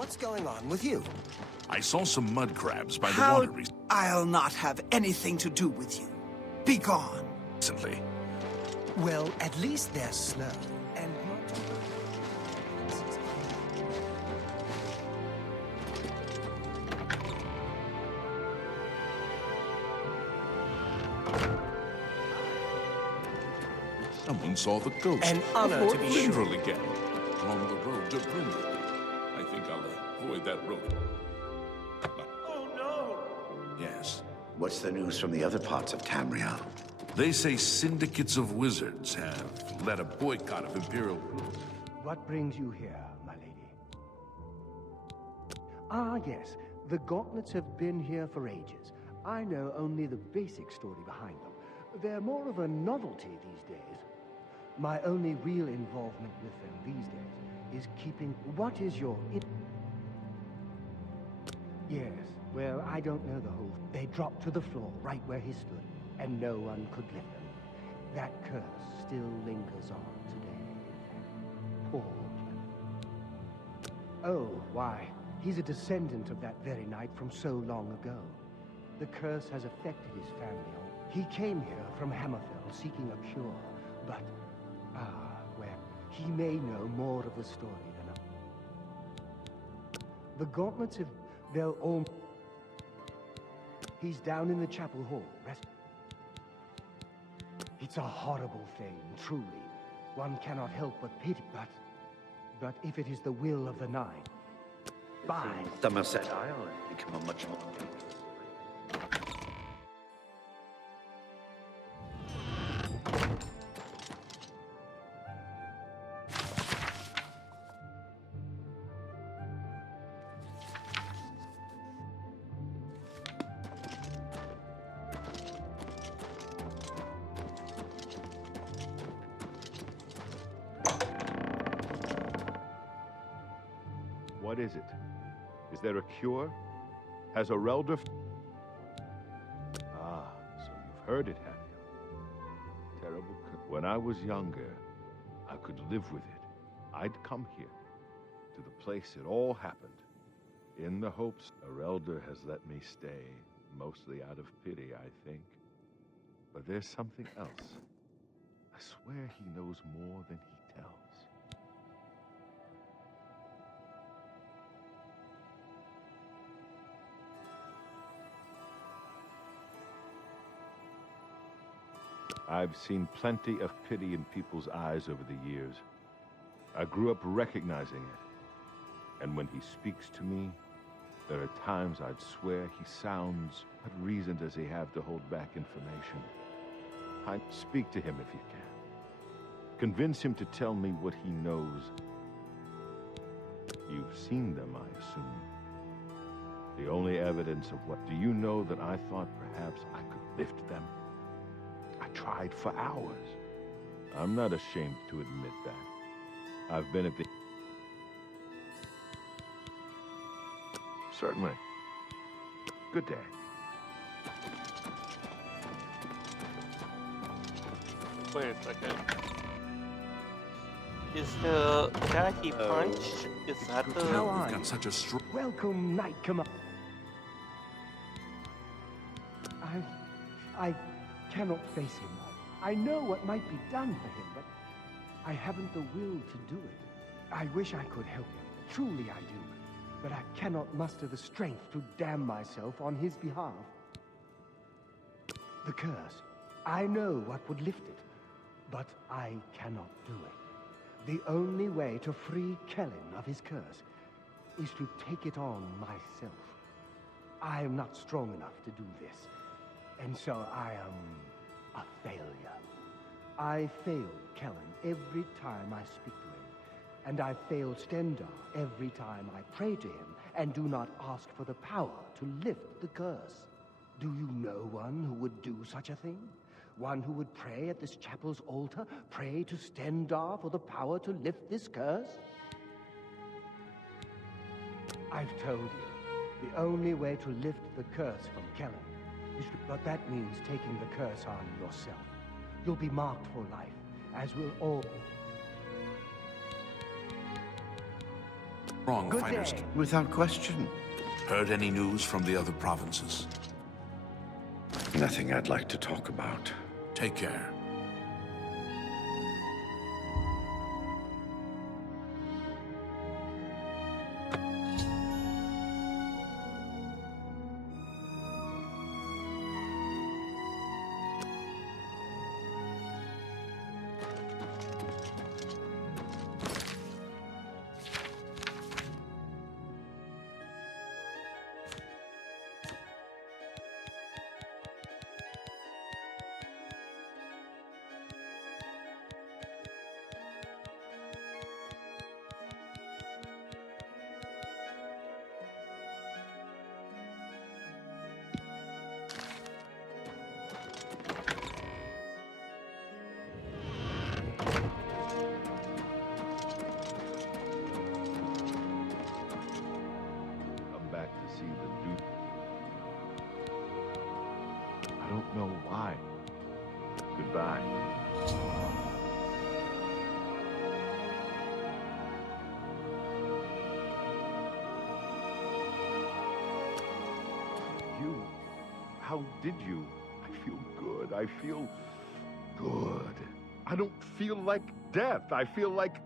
What's going on with you? I saw some mud crabs by the How? water I'll not have anything to do with you. Be gone. recently. Well, at least they're slow and not... Someone saw the ghost. An honor of to be Lord sure. Linville again, on the road to Brindle. I think I'll avoid that road. Oh, no! Yes. What's the news from the other parts of Tamriel? They say syndicates of wizards have led a boycott of Imperial... What brings you here, my lady? Ah, yes. The gauntlets have been here for ages. I know only the basic story behind them. They're more of a novelty these days. My only real involvement with them these days is keeping... What is your... Yes, well, I don't know the whole... They dropped to the floor right where he stood, and no one could lift them. That curse still lingers on today. Poor Clement. Oh, why? He's a descendant of that very night from so long ago. The curse has affected his family. He came here from Hammerfell seeking a cure, but... well, he may know more of the story than I... The gauntlets have... They'll all... He's down in the chapel hall. It's a horrible thing, truly. One cannot help but pity, but if it is the will of the Nine... By... Somerset Isle has become a much more dangerous place. What is it? Is there a cure? Has Arelder... Ah, so you've heard it, have you? Terrible... When I was younger, I could live with it. I'd come here, to the place it all happened, in the hopes Arelder has let me stay, mostly out of pity, I think. But there's something else. I swear he knows more than he tells. I've seen plenty of pity in people's eyes over the years. I grew up recognizing it. And when he speaks to me, there are times I'd swear he sounds... What reason does he have to hold back information? I'd speak to him if you can. Convince him to tell me what he knows. You've seen them, I assume. The only evidence of what... Do you know that I thought perhaps I could lift them? I tried for hours. I'm not ashamed to admit that. I've been at the... Certainly. Good day. Wait a second. Is the guy he punched, is that the... How are We've you? got such a strong... Welcome, Knight, come up. I cannot face him. I know what might be done for him, but I haven't the will to do it. I wish I could help him. Truly I do. But I cannot muster the strength to damn myself on his behalf. The curse. I know what would lift it, but I cannot do it. The only way to free Kellen of his curse is to take it on myself. I am not strong enough to do this, and so I am a failure. I failed Kellen every time I speak to him, and I failed Stendar every time I pray to him and do not ask for the power to lift the curse. Do you know one who would do such a thing? One who would pray at this chapel's altar, pray to Stendar for the power to lift this curse? I've told you, the only way to lift the curse from Kellen is to... But that means taking the curse on yourself. You'll be marked for life, as will all... Wrong, Good fighters. day. Without question. Heard any news from the other provinces? Nothing I'd like to talk about. Take care. Come back to see the Duke. I don't know why. Goodbye. You? How did you? I feel good. I feel good. I don't feel like death. I feel like...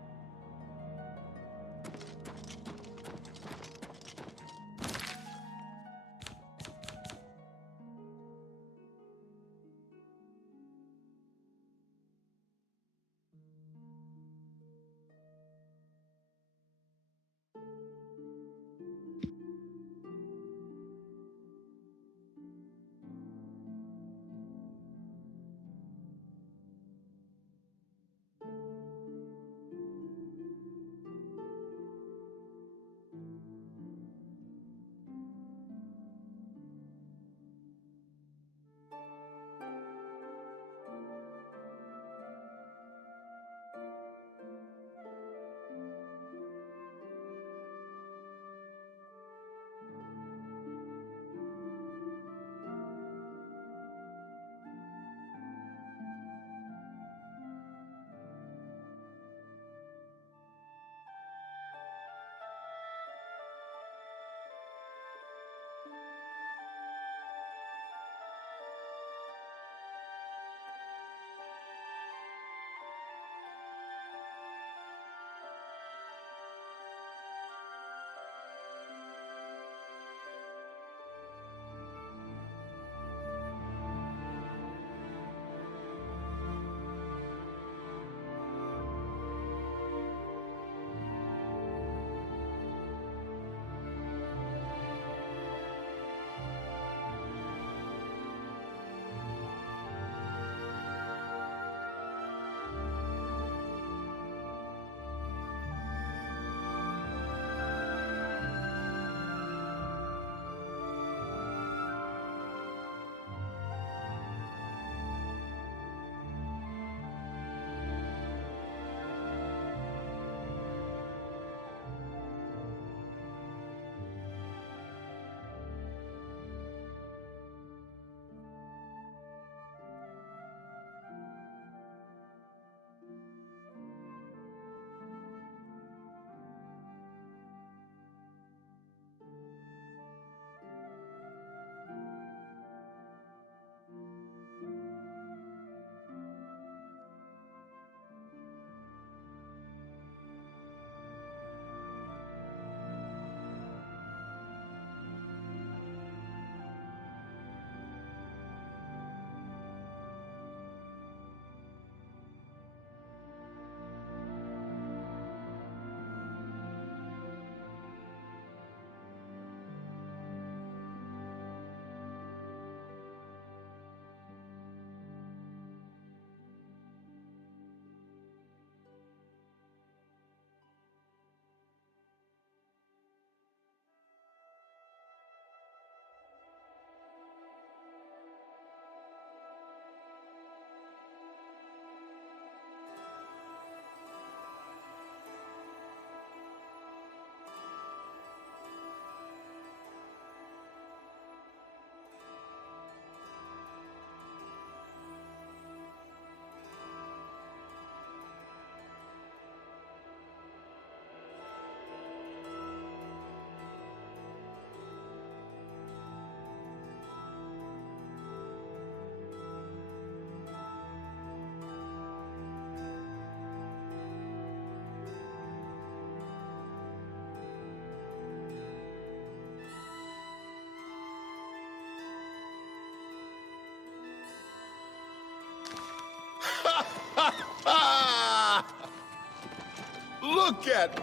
look at...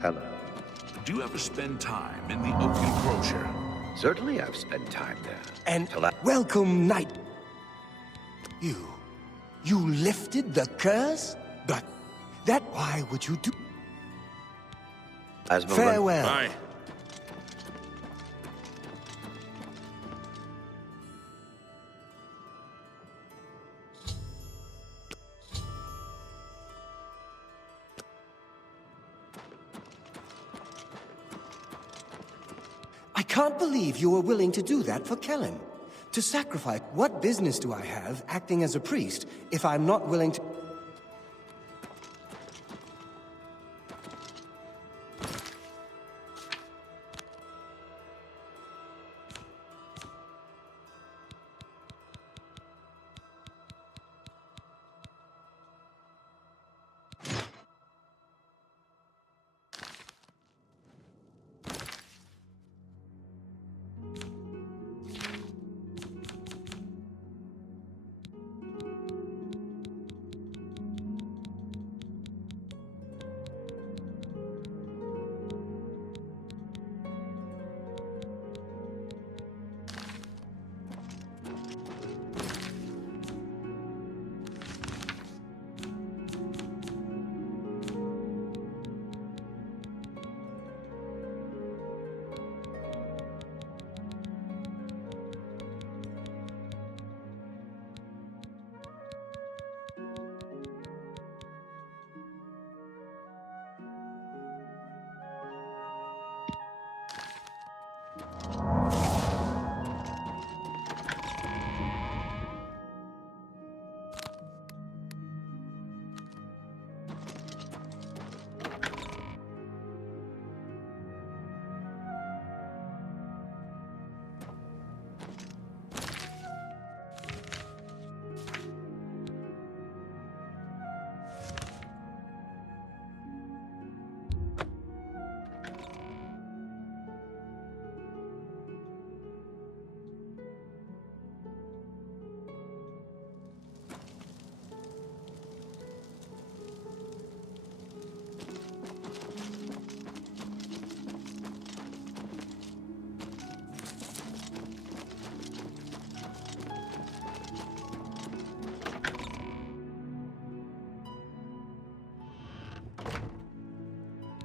Hello. Do you ever spend time in the oak enclosure? Certainly I've spent time there. And Till I- welcome, knight. You lifted the curse? But why would you do? As Farewell. Aye. I can't believe you were willing to do that for Kellen. To sacrifice. What business do I have acting as a priest if I'm not willing to...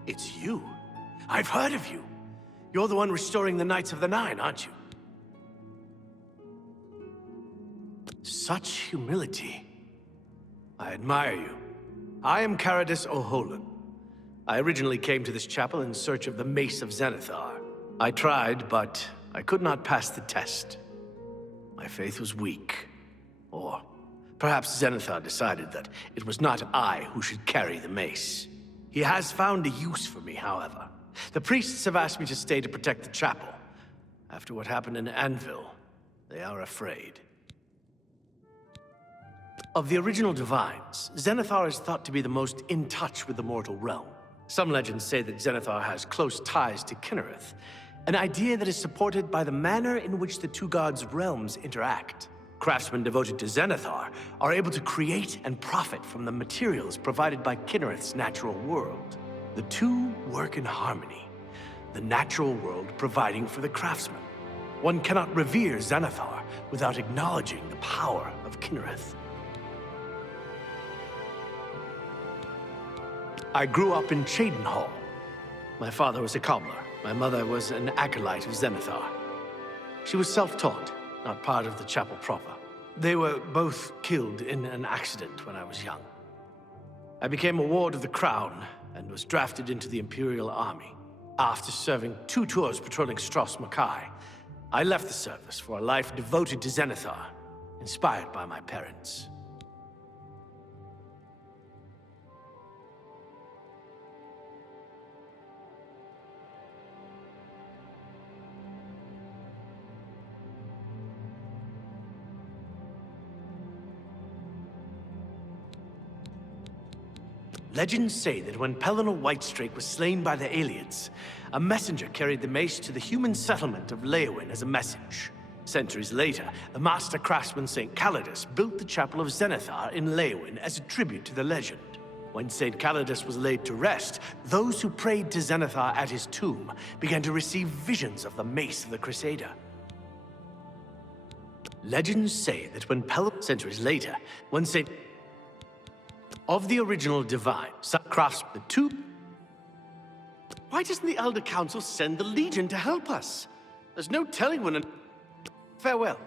It's you. I've heard of you. You're the one restoring the Knights of the Nine, aren't you? Such humility. I admire you. I am Caradus O'Holan. I originally came to this chapel in search of the Mace of Zenithar. I tried, but I could not pass the test. My faith was weak. Or perhaps Zenithar decided that it was not I who should carry the mace. He has found a use for me, however. The priests have asked me to stay to protect the chapel. After what happened in Anvil, they are afraid. Of the original Divines, Zenithar is thought to be the most in touch with the mortal realm. Some legends say that Zenithar has close ties to Kinnereth, an idea that is supported by the manner in which the two gods' realms interact. Craftsmen devoted to Zenithar are able to create and profit from the materials provided by Kinnereth's natural world. The two work in harmony, the natural world providing for the craftsman. One cannot revere Zenithar without acknowledging the power of Kinnereth. I grew up in Cheydinhall. My father was a cobbler. My mother was an acolyte of Zenithar. She was self-taught, not part of the chapel proper. They were both killed in an accident when I was young. I became a ward of the Crown and was drafted into the Imperial Army. After serving 2 tours patrolling Stros Mackay, I left the service for a life devoted to Zenithar, inspired by my parents. Legends say that when Pellinor Whitestrake was slain by the aliens, a messenger carried the mace to the human settlement of Leowyn as a message. Centuries later, the master craftsman St. Calidus built the Chapel of Zenithar in Leywyn as a tribute to the legend. When St. Calidus was laid to rest, those who prayed to Zenithar at his tomb began to receive visions of the mace of the Crusader. Legends say that when centuries later, when St. of the original divine, crafts the tomb. Why doesn't the Elder Council send the Legion to help us? There's no telling when Farewell.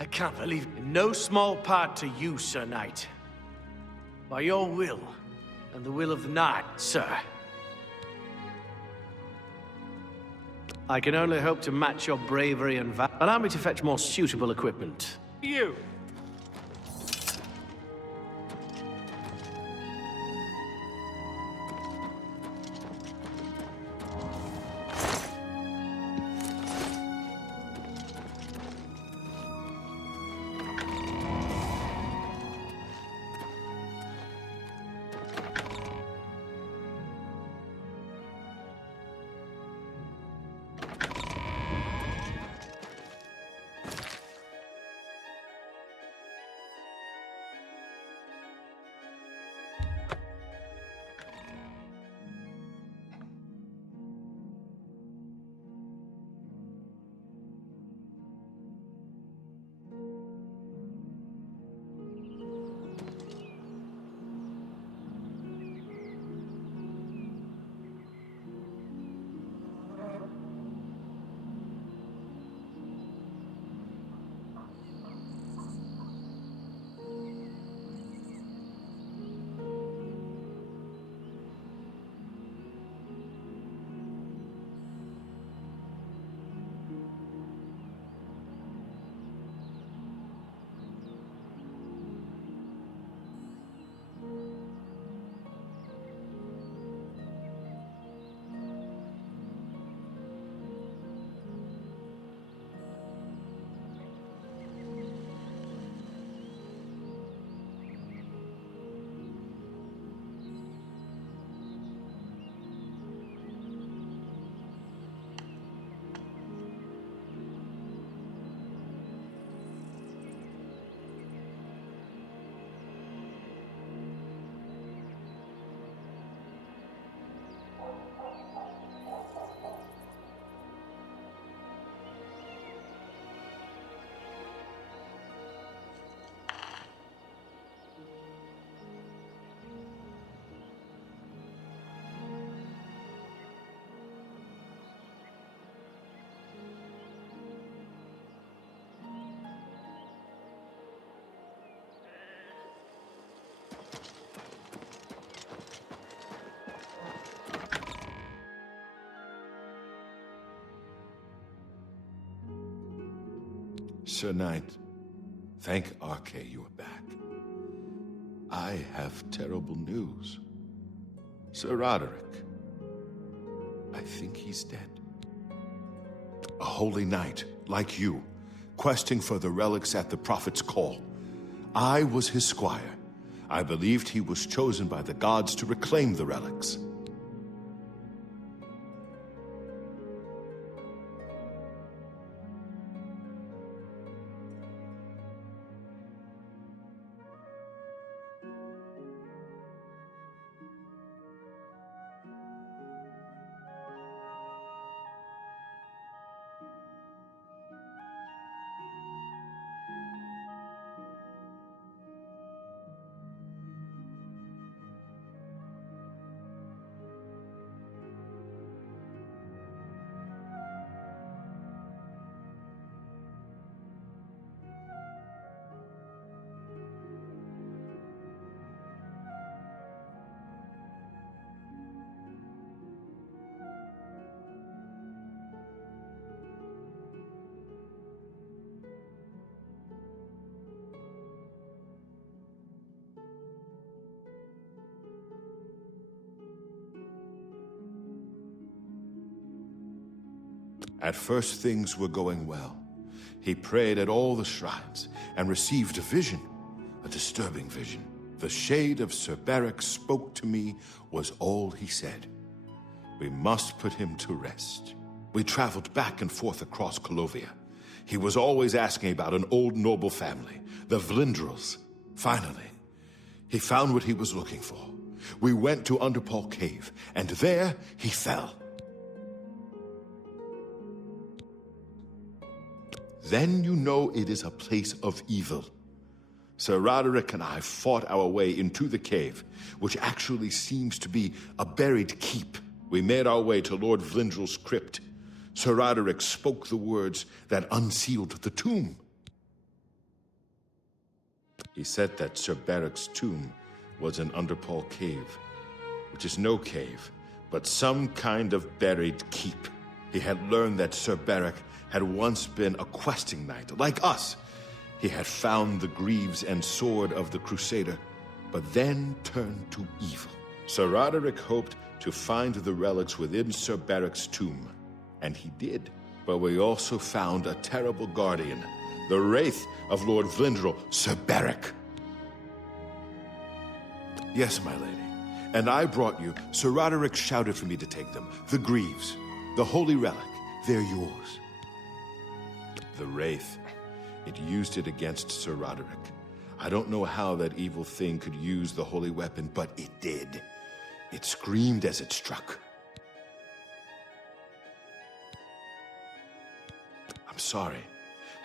I can't believe in no small part to you, Sir Knight. By your will, and the will of the Knight, sir. I can only hope to match your bravery and valor. Allow me to fetch more suitable equipment. You! Sir Knight. Thank Arche you are back. I have terrible news. Sir Roderick, I think he's dead. A holy knight, like you, questing for the relics at the Prophet's call. I was his squire. I believed he was chosen by the gods to reclaim the relics. At first, things were going well. He prayed at all the shrines and received a vision, a disturbing vision. The shade of Sir Beric spoke to me was all he said. We must put him to rest. We traveled back and forth across Colovia. He was always asking about an old noble family, the Vlindrels. Finally, he found what he was looking for. We went to Underpaw Cave, and there he fell. Then you know it is a place of evil. Sir Roderick and I fought our way into the cave, which actually seems to be a buried keep. We made our way to Lord Vlindrel's crypt. Sir Roderick spoke the words that unsealed the tomb. He said that Sir Beric's tomb was in Underpaw Cave, which is no cave, but some kind of buried keep. He had learned that Sir Beric had once been a questing knight, like us. He had found the greaves and sword of the Crusader, but then turned to evil. Sir Roderick hoped to find the relics within Sir Beric's tomb, and he did. But we also found a terrible guardian, the wraith of Lord Vlindrel, Sir Beric. Yes, my lady, and I brought you. Sir Roderick shouted for me to take them. The greaves, the holy relic, they're yours. The wraith, it used it against Sir Roderick. I don't know how that evil thing could use the holy weapon, but it did. It screamed as it struck. I'm sorry.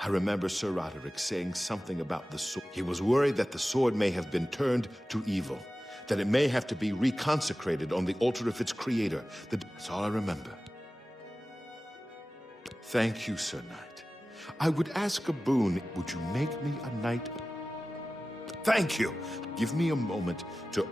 I remember Sir Roderick saying something about the sword. He was worried that the sword may have been turned to evil, that it may have to be reconsecrated on the altar of its creator. That's all I remember. Thank you, Sir Knight. I would ask a boon. Would you make me a knight? Thank you. Give me a moment to...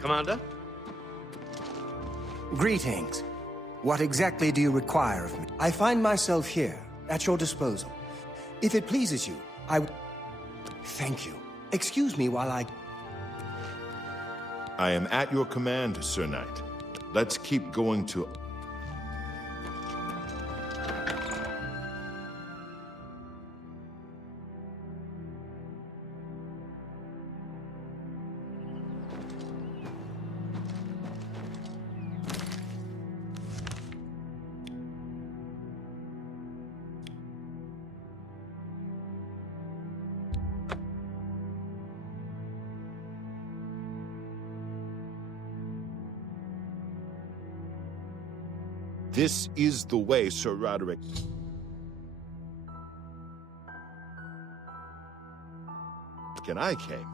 Commander? Greetings. What exactly do you require of me? I find myself here, at your disposal. If it pleases you, I would... Thank you. Excuse me while I... I am at your command, Sir Knight. Let's keep going to... This is the way, Sir Roderick. And I came.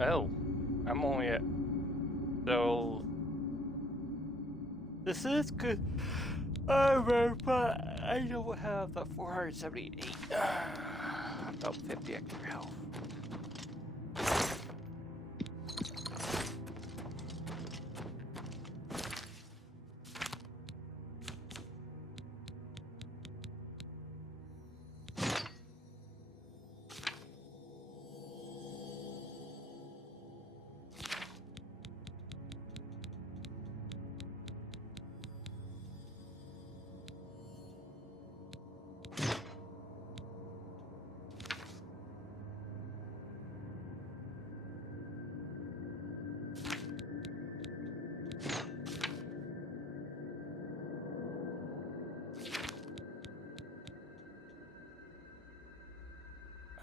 Oh, I'm only at... So... This is good. But I don't have the 478. About 50 extra health.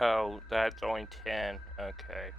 Oh, that's only 10. Okay.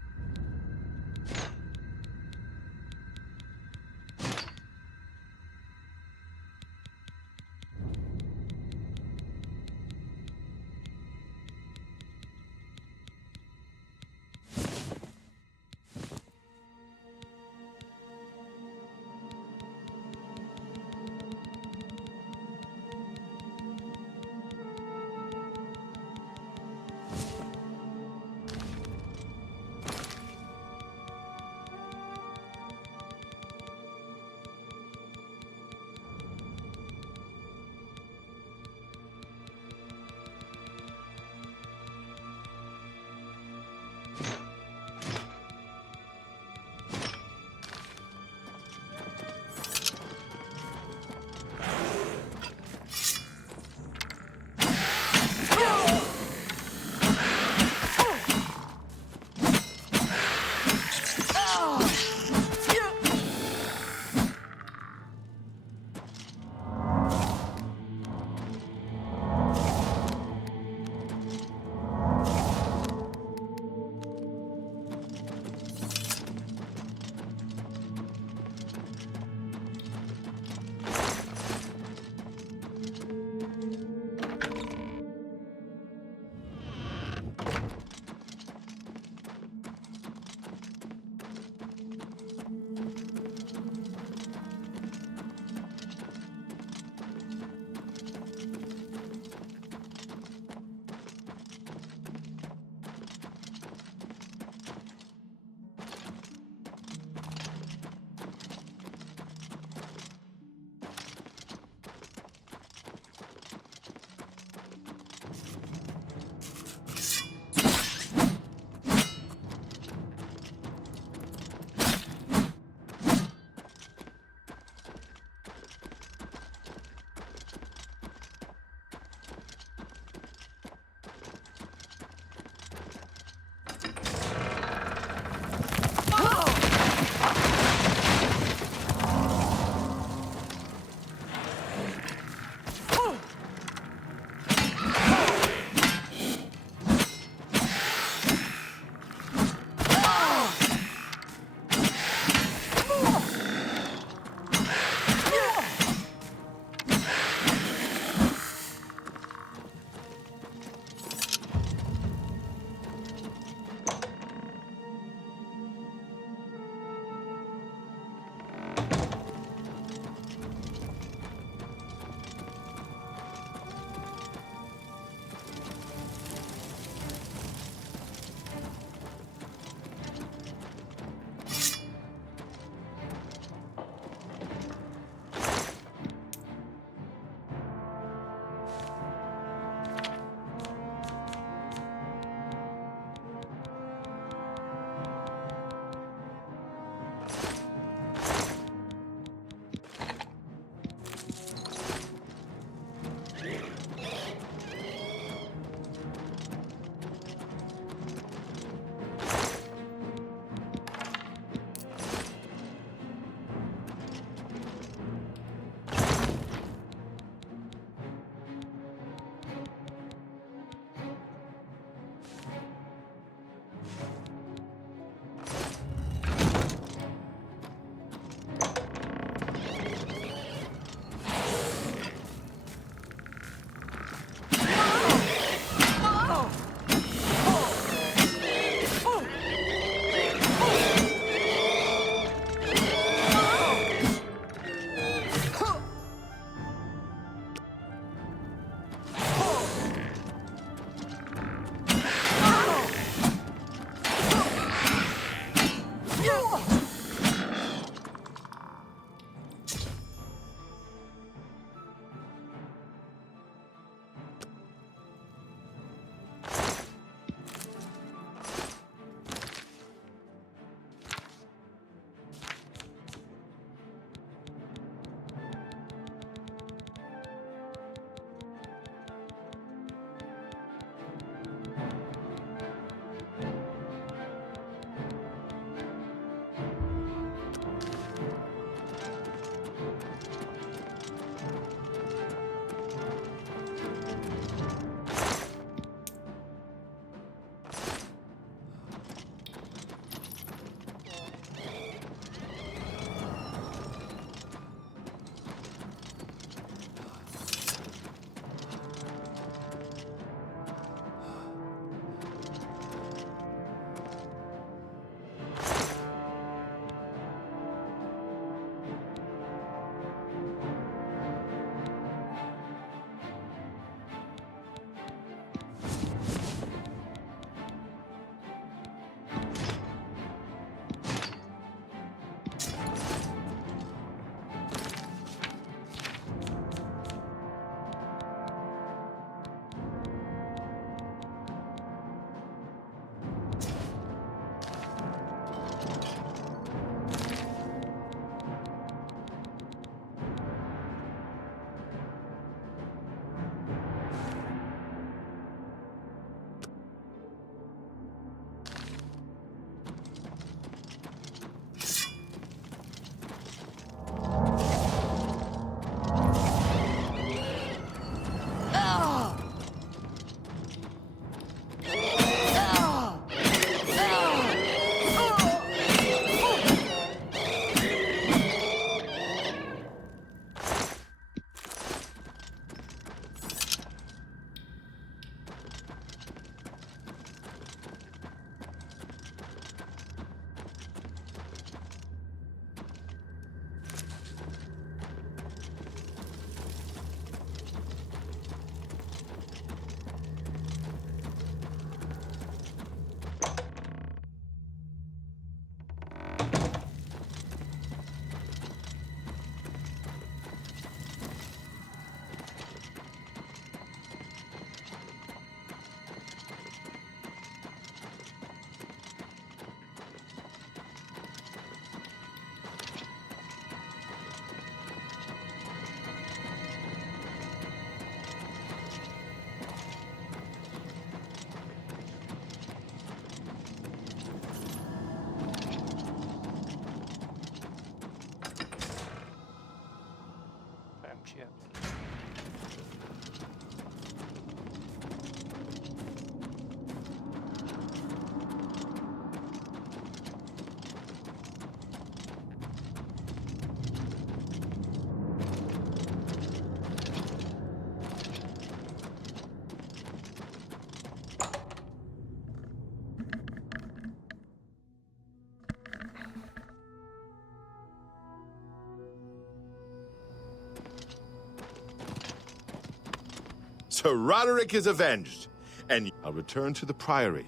Sir Roderick is avenged, and I'll return to the Priory.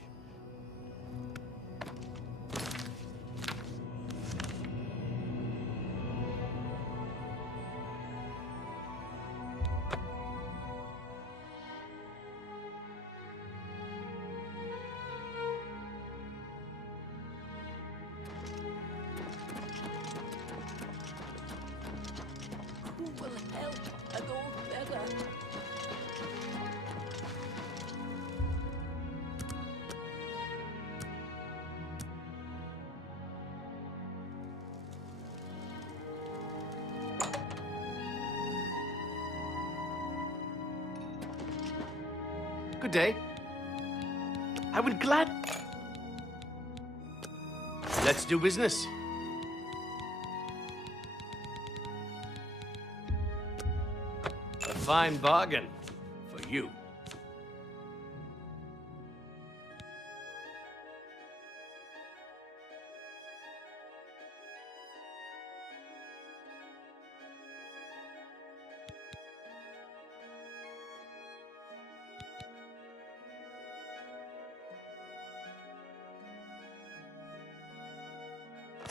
Who will help an old beggar? Good day. I would glad... Let's do business. A fine bargain for you.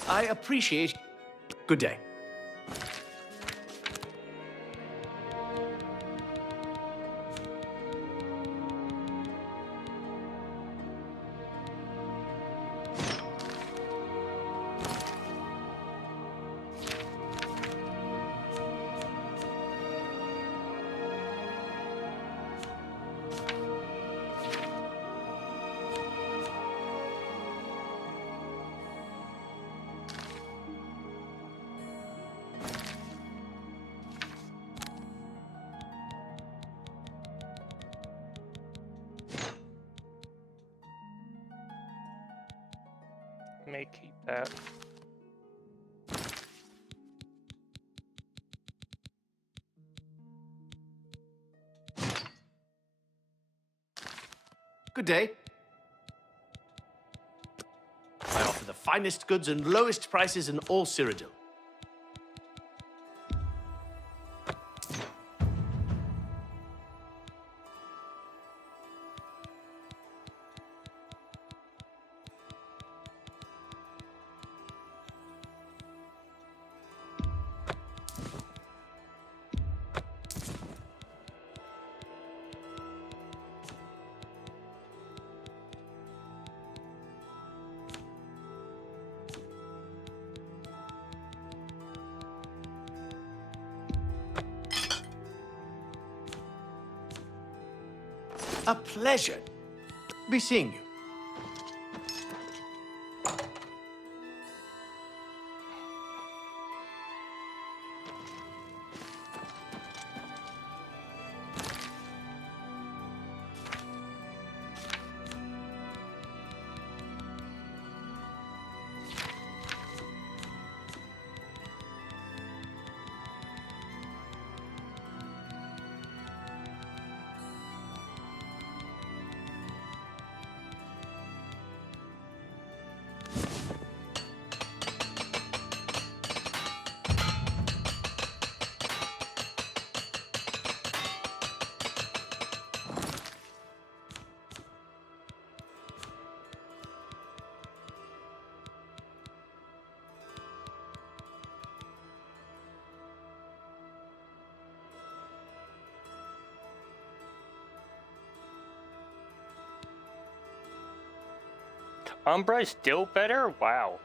I appreciate... Good day. May keep that. Good day. I offer the finest goods and lowest prices in all Cyrodiil. A pleasure. Be seeing you. Umbra is still better? Wow.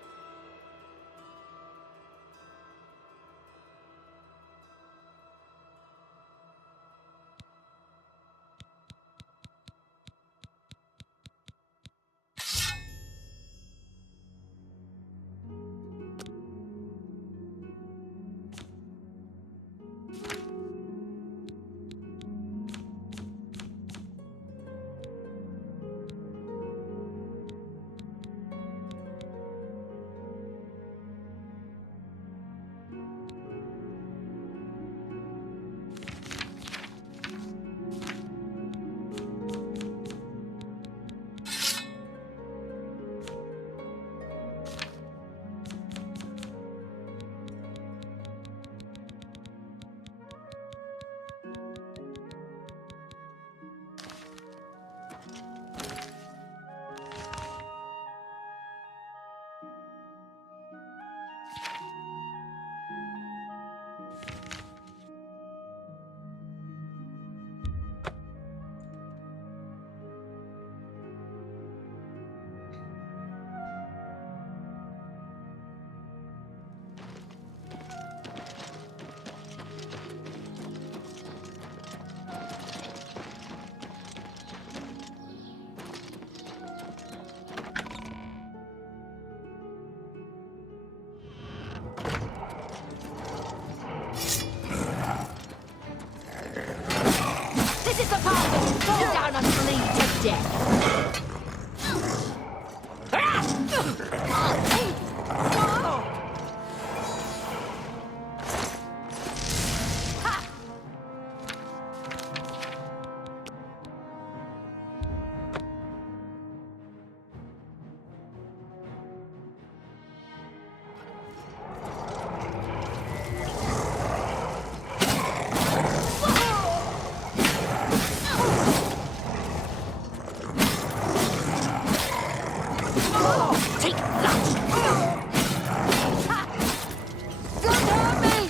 death. Take that! Don't hurt me!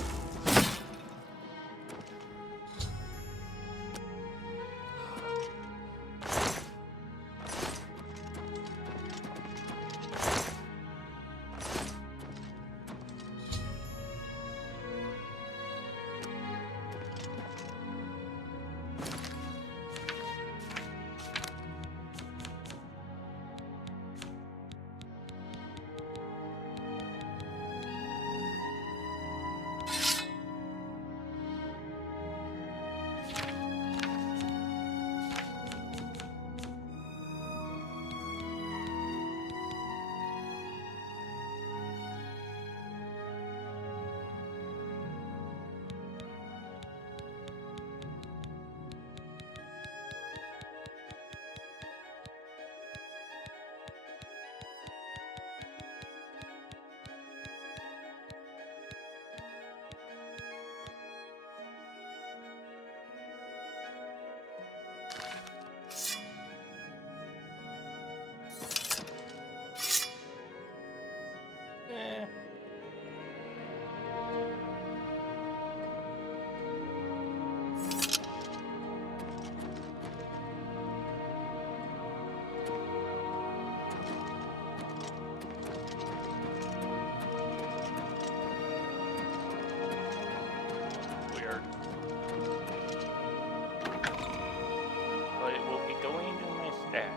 Weird. But it will be going to my stash.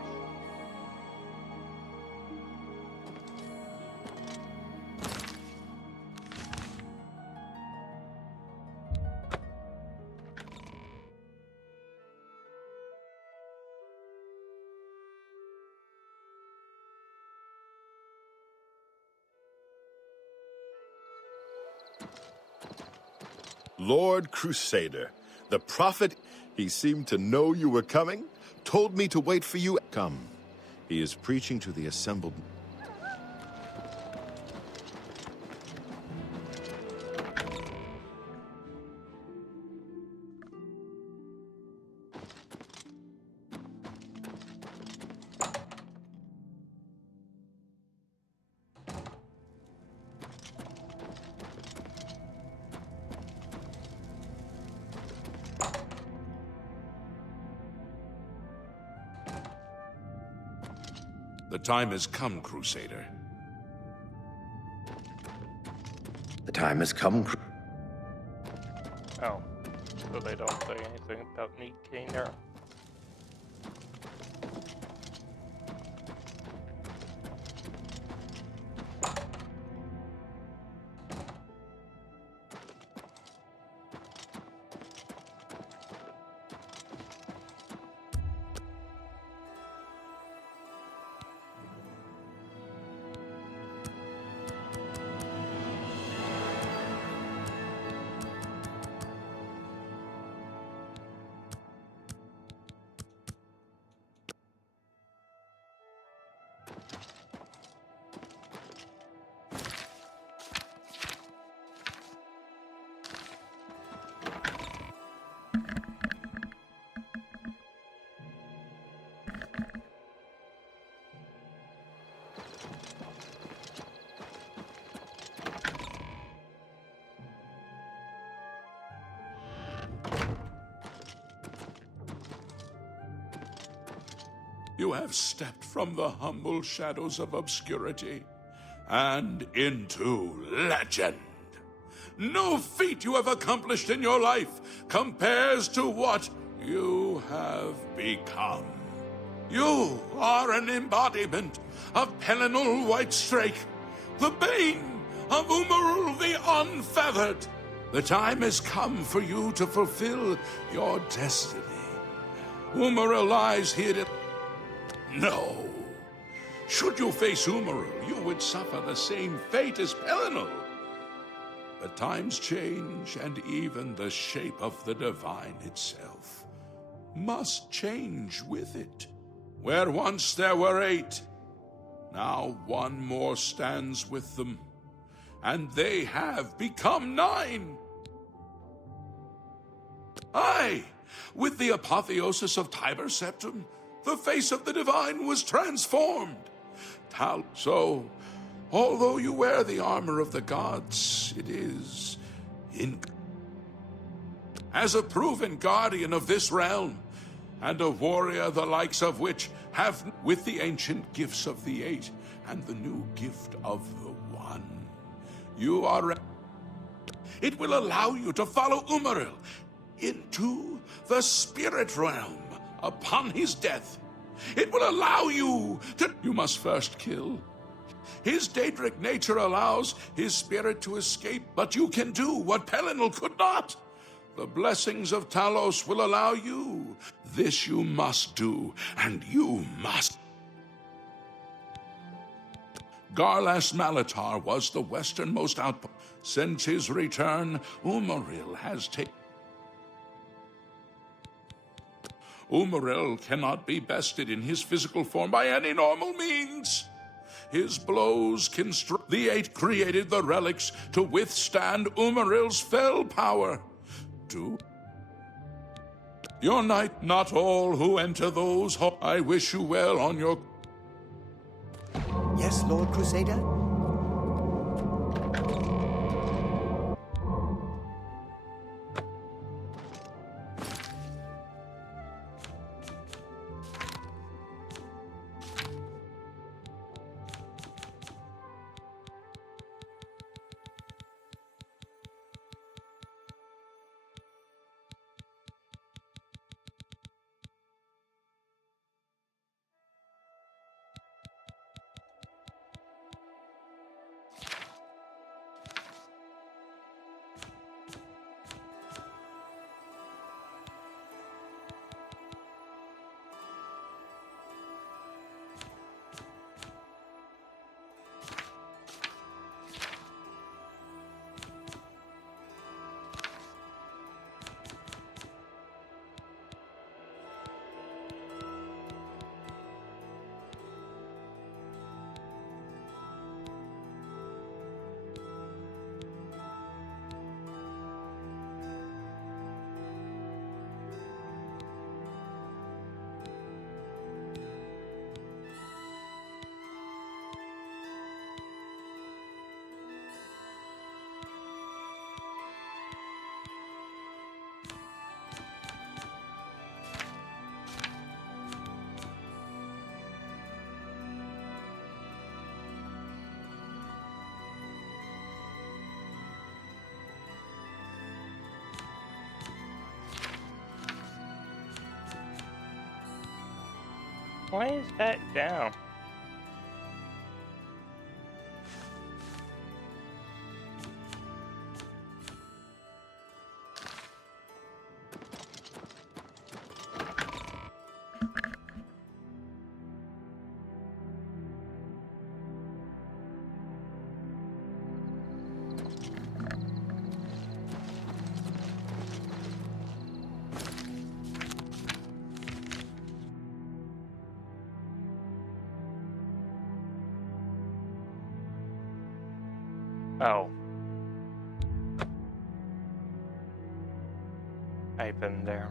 Lord Crusader, the prophet, he seemed to know you were coming, told me to wait for you. Come. He is preaching to the assembled. The time has come, Crusader. The time has come. Oh, so they don't say anything about me getting there. You have stepped from the humble shadows of obscurity and into legend. No feat you have accomplished in your life compares to what you have become. You are an embodiment of Pelinal Whitestrake, the bane of Umarul the Unfeathered. The time has come for you to fulfill your destiny. Umarul lies hid. No. Should you face Umaril, you would suffer the same fate as Pelinal. But times change, and even the shape of the divine itself must change with it. Where once there were 8, now one more stands with them, and they have become 9. Aye, with the apotheosis of Tiber Septim, the face of the divine was transformed. So, although you wear the armor of the gods, it is as a proven guardian of this realm, and a warrior the likes of which have, with the ancient gifts of the 8 and the new gift of the 1, you are. It will allow you to follow Umaril into the spirit realm upon his death. It will allow you to. You must first kill. His Daedric nature allows his spirit to escape, but you can do what Pelinal could not. The blessings of Talos will allow you. This you must do, and you must. Garlas Malatar was the westernmost outpost. Since his return, Umaril has taken. Umaril cannot be bested in his physical form by any normal means. His blows can strike. The 8 created the relics to withstand Umaril's fell power. Your knight, not all who enter those halls. I wish you well on your. Yes, Lord Crusader? Why is that down? Oh. I've been there.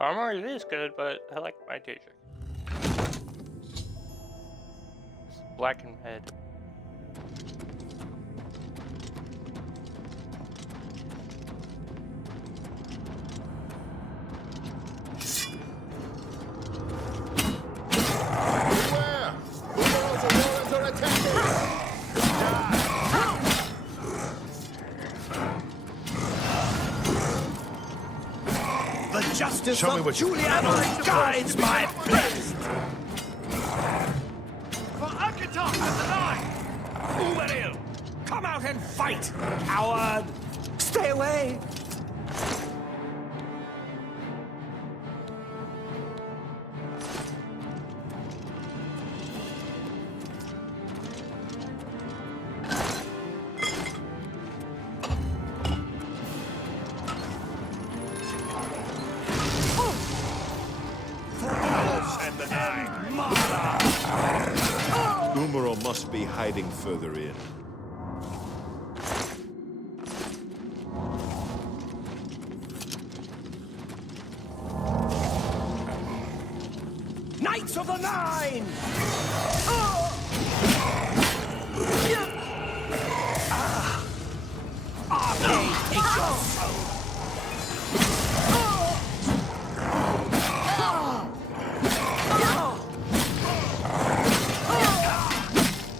Armor is good, but I like my t-shirt. Black and red. justice Show me of what you Julianus guides my best! For Akatar and the Nine! Umaril, come out and fight, coward! Stay away! Umaril must be hiding further in. Knights of the Nine! Arcade, take your soul!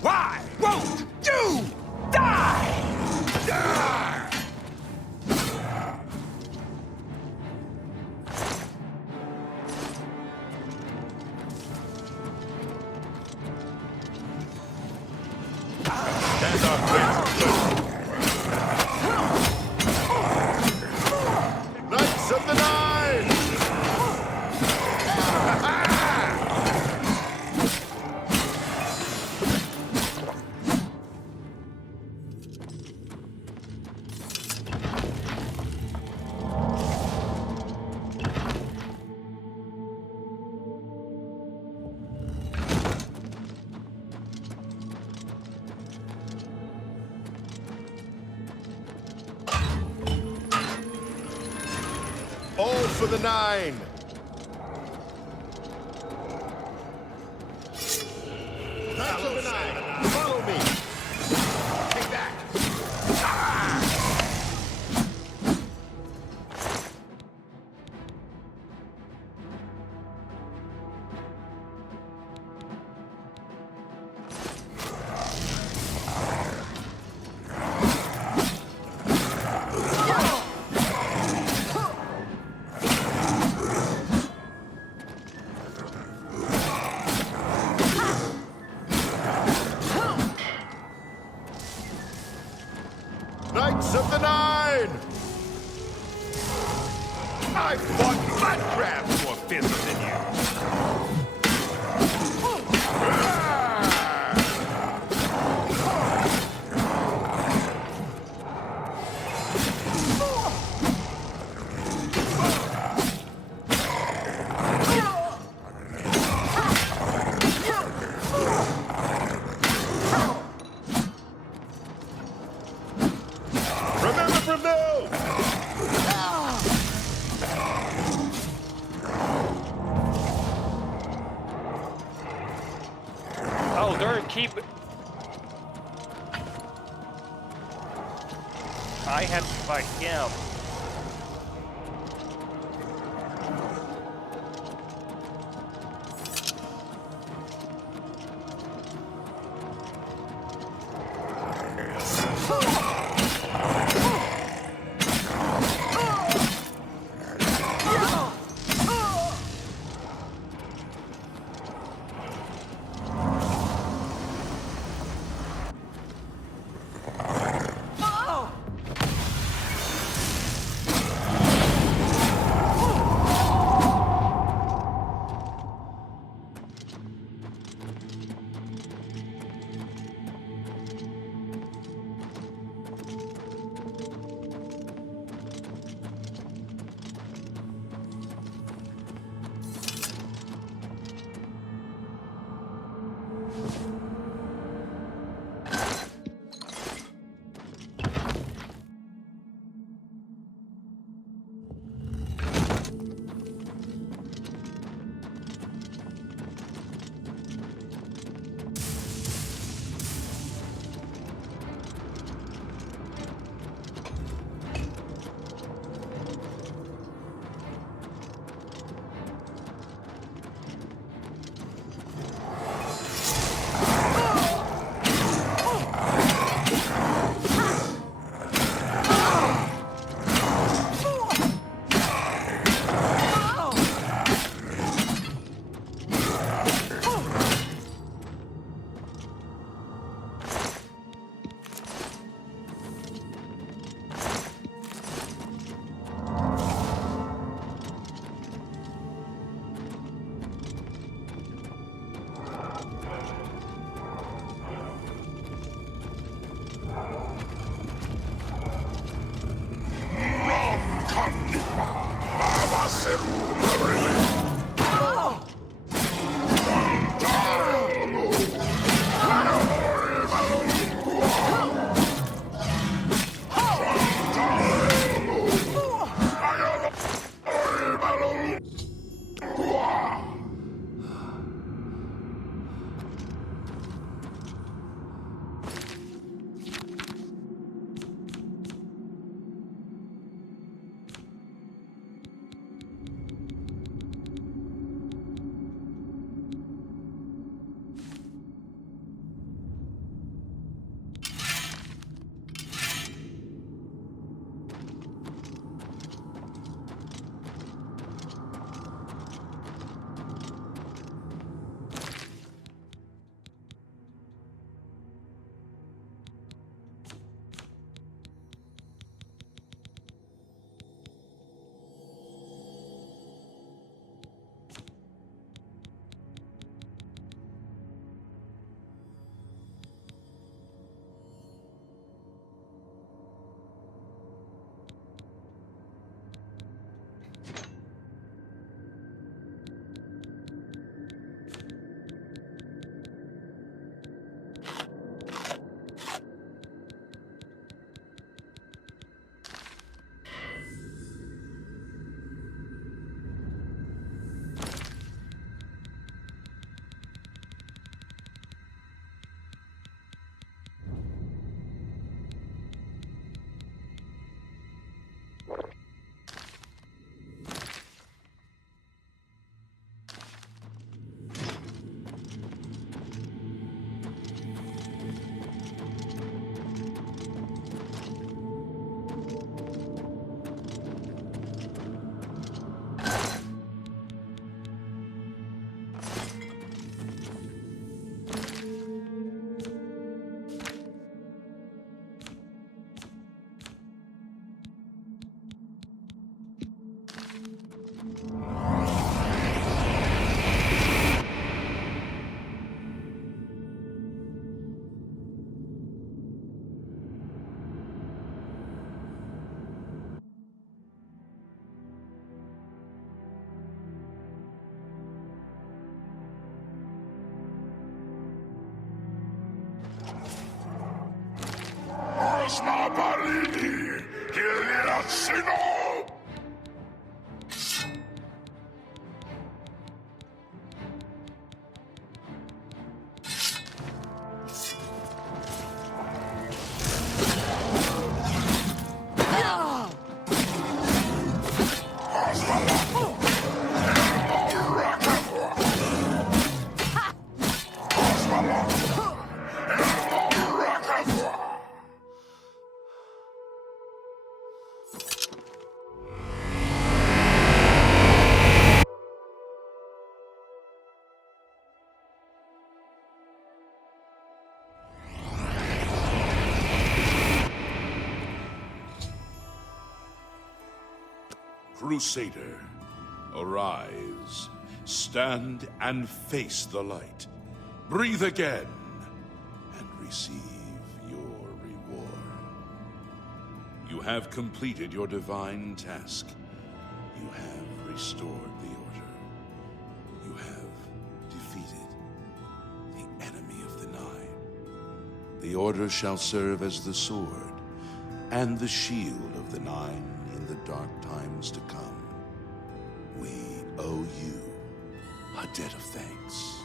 Why won't you die? Knights of the Nine! All for the Nine! Knights of the Nine, follow me! Take that! Knights of the Nine! I fought flat crabs more fierce than you! Remember Brazil! Oh, they're keep. I have to fight him. Abalini Hiliasino! Crusader, arise, stand and face the light. Breathe again, and receive your reward. You have completed your divine task. You have restored the Order. You have defeated the enemy of the Nine. The Order shall serve as the sword and the shield of the Nine in the dark times to come. We owe you a debt of thanks.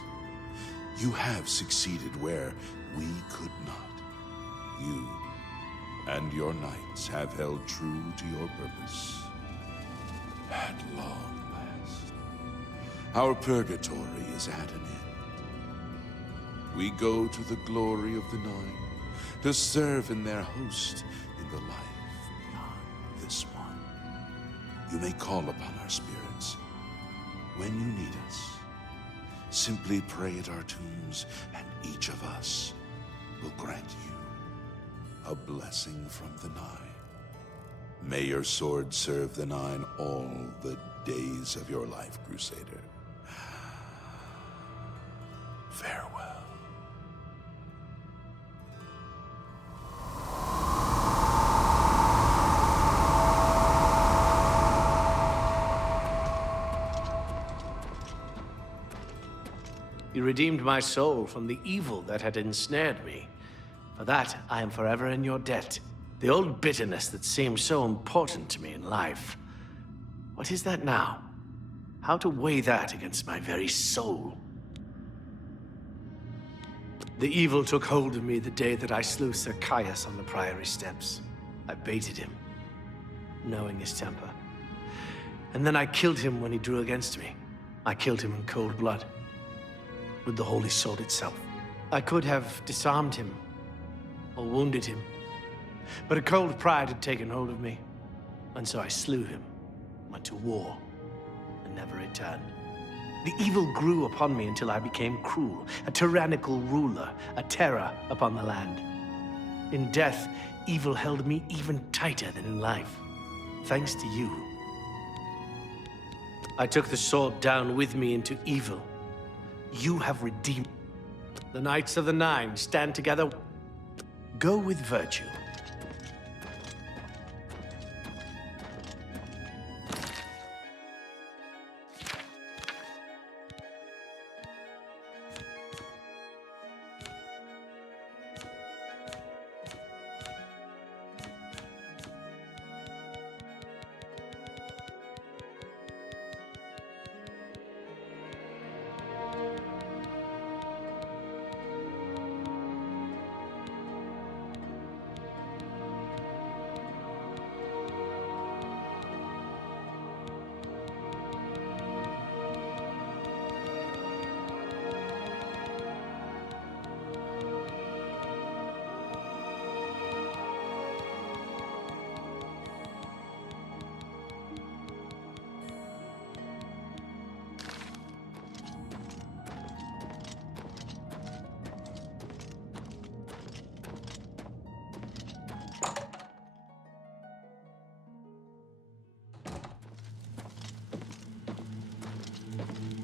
You have succeeded where we could not. You and your knights have held true to your purpose. At long last, our purgatory is at an end. We go to the glory of the Nine to serve in their host in the life beyond this one. You may call upon our spirits when you need us. Simply pray at our tombs, and each of us will grant you a blessing from the Nine. May your sword serve the Nine all the days of your life, Crusader. Farewell. You redeemed my soul from the evil that had ensnared me. For that, I am forever in your debt. The old bitterness that seemed so important to me in life. What is that now? How to weigh that against my very soul? The evil took hold of me the day that I slew Sir Caius on the Priory steps. I baited him, knowing his temper. And then I killed him when he drew against me. I killed him in cold blood, with the Holy Sword itself. I could have disarmed him, or wounded him, but a cold pride had taken hold of me, and so I slew him, went to war, and never returned. The evil grew upon me until I became cruel, a tyrannical ruler, a terror upon the land. In death, evil held me even tighter than in life, thanks to you. I took the sword down with me into evil. You have redeemed. The Knights of the Nine stand together. Go with virtue.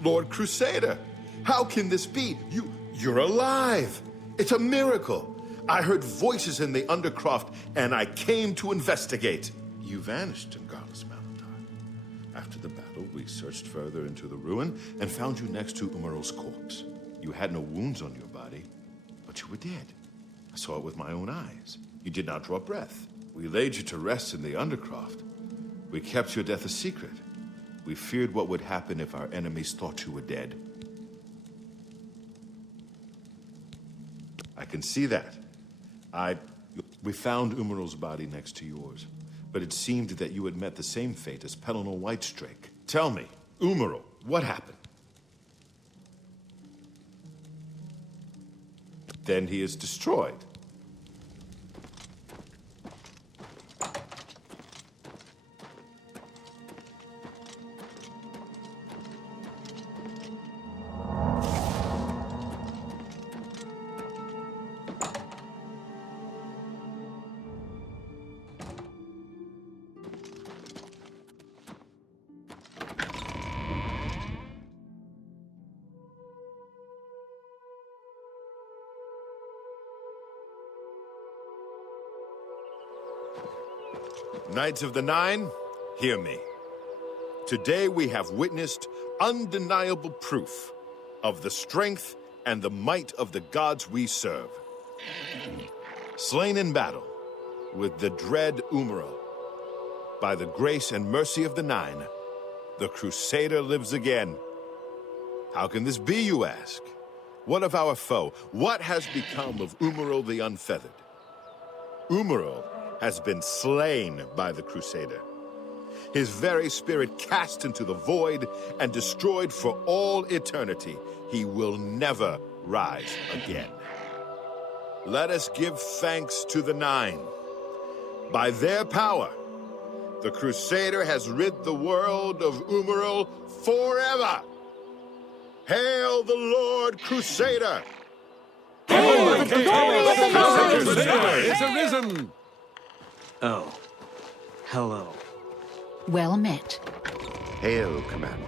Lord Crusader, how can this be? You're alive! It's a miracle! I heard voices in the Undercroft, and I came to investigate. You vanished in Garlus Malantine. After the battle, we searched further into the ruin and found you next to Umaral's corpse. You had no wounds on your body, but you were dead. I saw it with my own eyes. You did not draw breath. We laid you to rest in the Undercroft. We kept your death a secret. We feared what would happen if our enemies thought you were dead. I can see that. We found Umaral's body next to yours, but it seemed that you had met the same fate as Pellinor Whitestrake. Tell me, Umaral, what happened? Then he is destroyed. Knights of the Nine, hear me. Today we have witnessed undeniable proof of the strength and the might of the gods we serve. Slain in battle with the dread Umaral, by the grace and mercy of the Nine, the Crusader lives again. How can this be, you ask? What of our foe? What has become of Umaral the Unfeathered? Umaral has been slain by the Crusader. His very spirit cast into the void and destroyed for all eternity. He will never rise again. Let us give thanks to the Nine. By their power, the Crusader has rid the world of Umaral forever. Hail the Lord Crusader! Hail the glory of the Nine! Crusader is arisen! Oh, hello. Well met. Hail, Commander.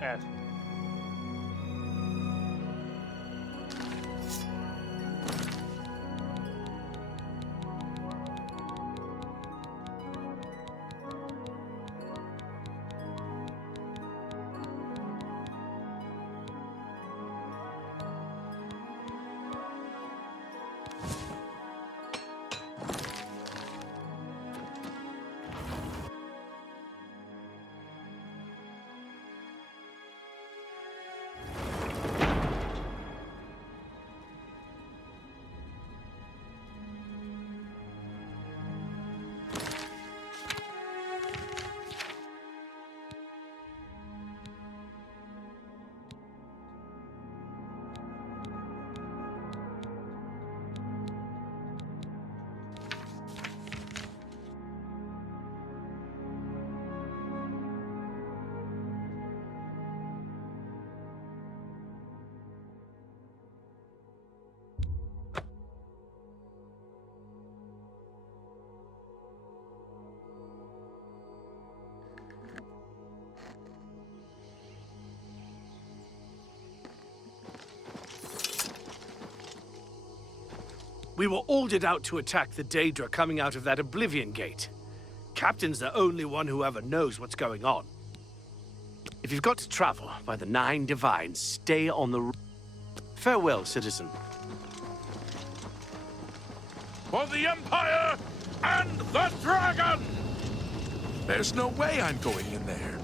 Yes. We were ordered out to attack the Daedra coming out of that Oblivion Gate. Captain's the only one who ever knows what's going on. If you've got to travel by the 9 Divines, stay on the... Farewell, citizen. For the Empire and the Dragon! There's no way I'm going in there.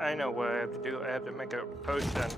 I know what I have to do. I have to make a potion.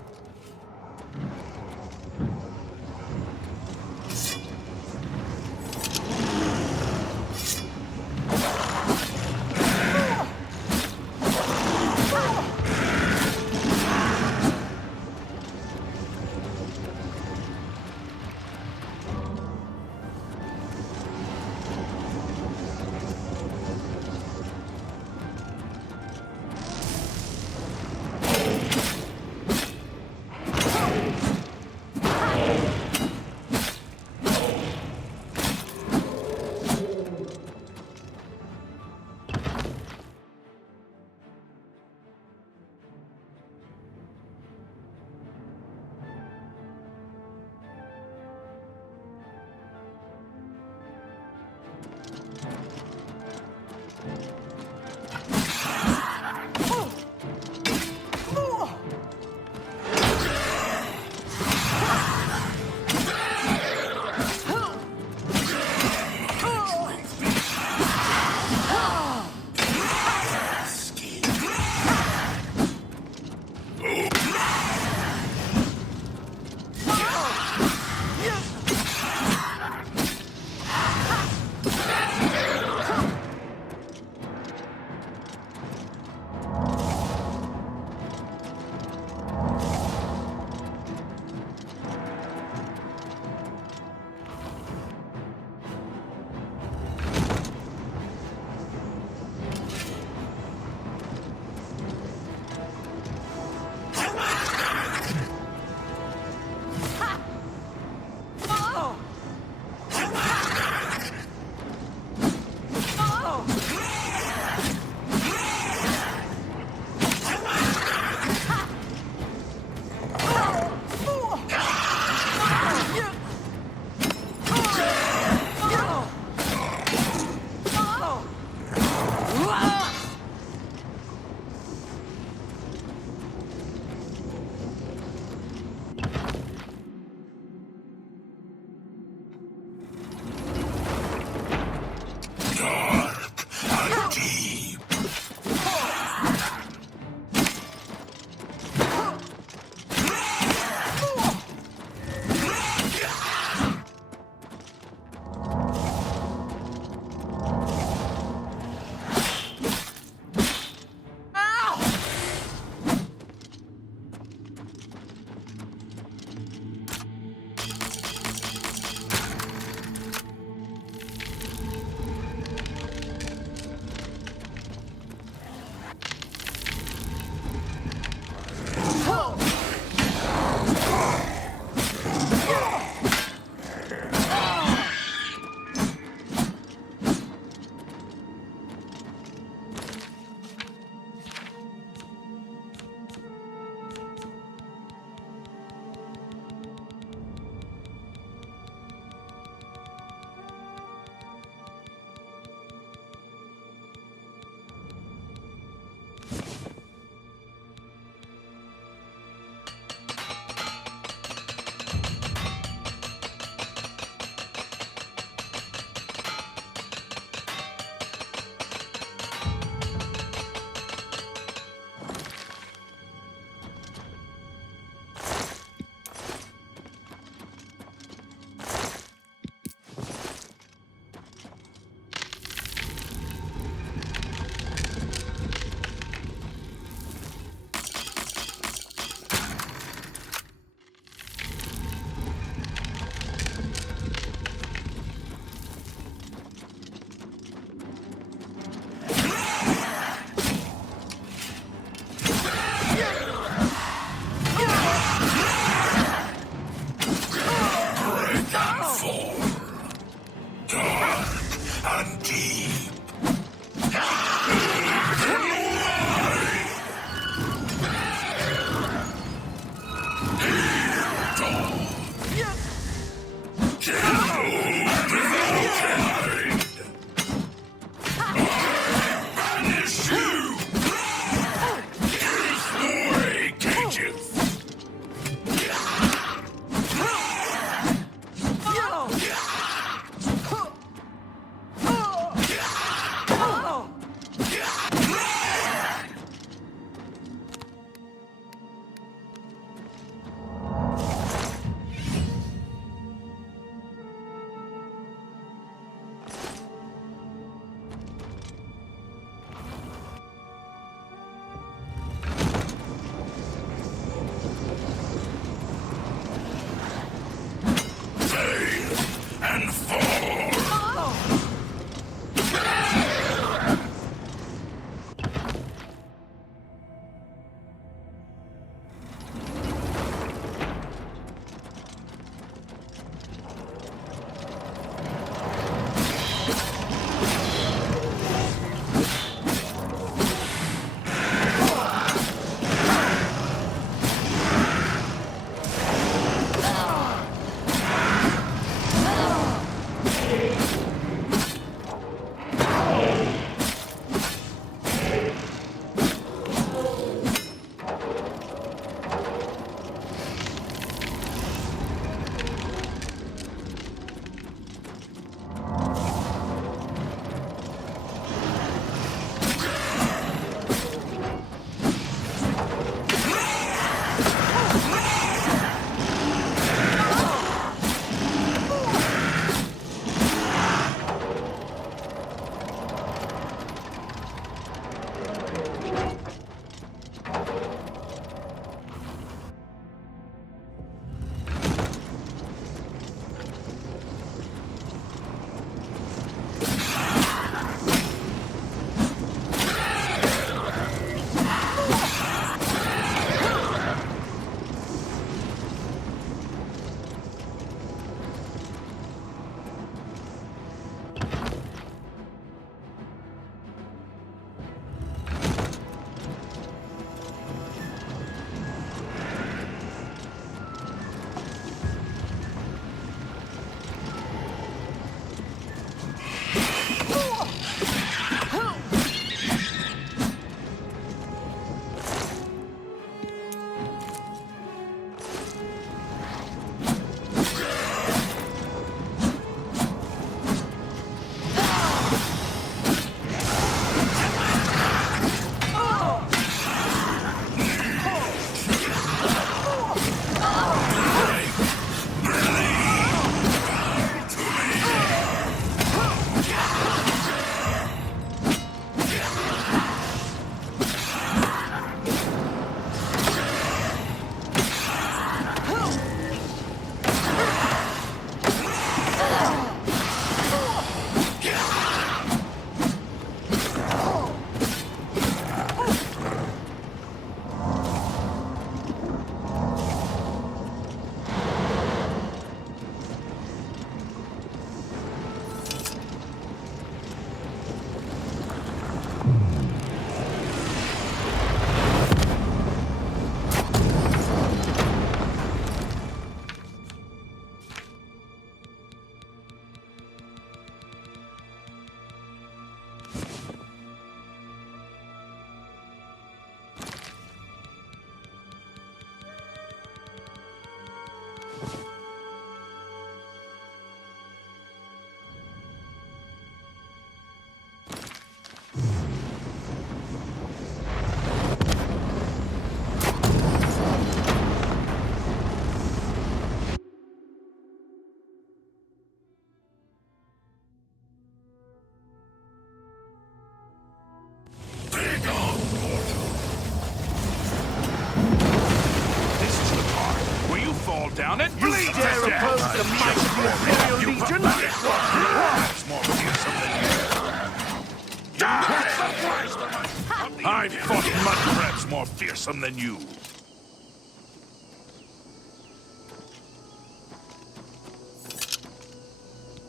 fearsome than you.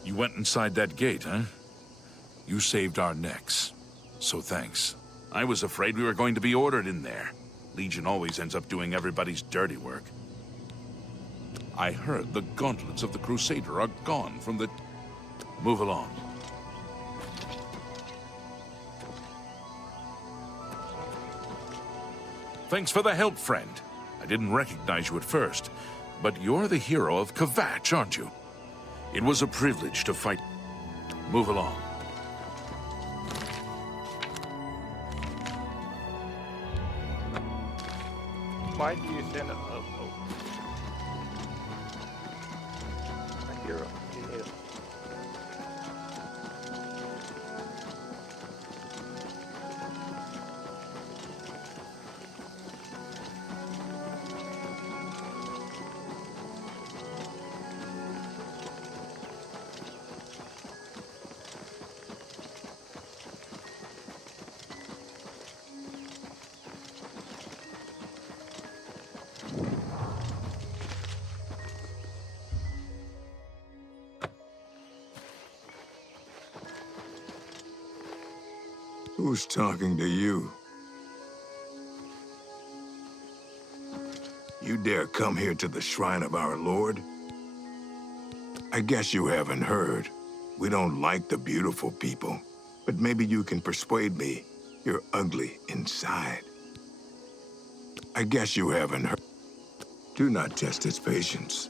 You went inside that gate, huh? You saved our necks. So thanks. I was afraid we were going to be ordered in there. Legion always ends up doing everybody's dirty work. I heard the gauntlets of the Crusader are gone from the... Move along. Thanks for the help, friend. I didn't recognize you at first, but you're the hero of Kvatch, aren't you? It was a privilege to fight. Move along. Why do you send a hero? Who's talking to you? You dare come here to the shrine of our Lord? I guess you haven't heard. We don't like the beautiful people, but maybe you can persuade me you're ugly inside. I guess you haven't heard. Do not test his patience.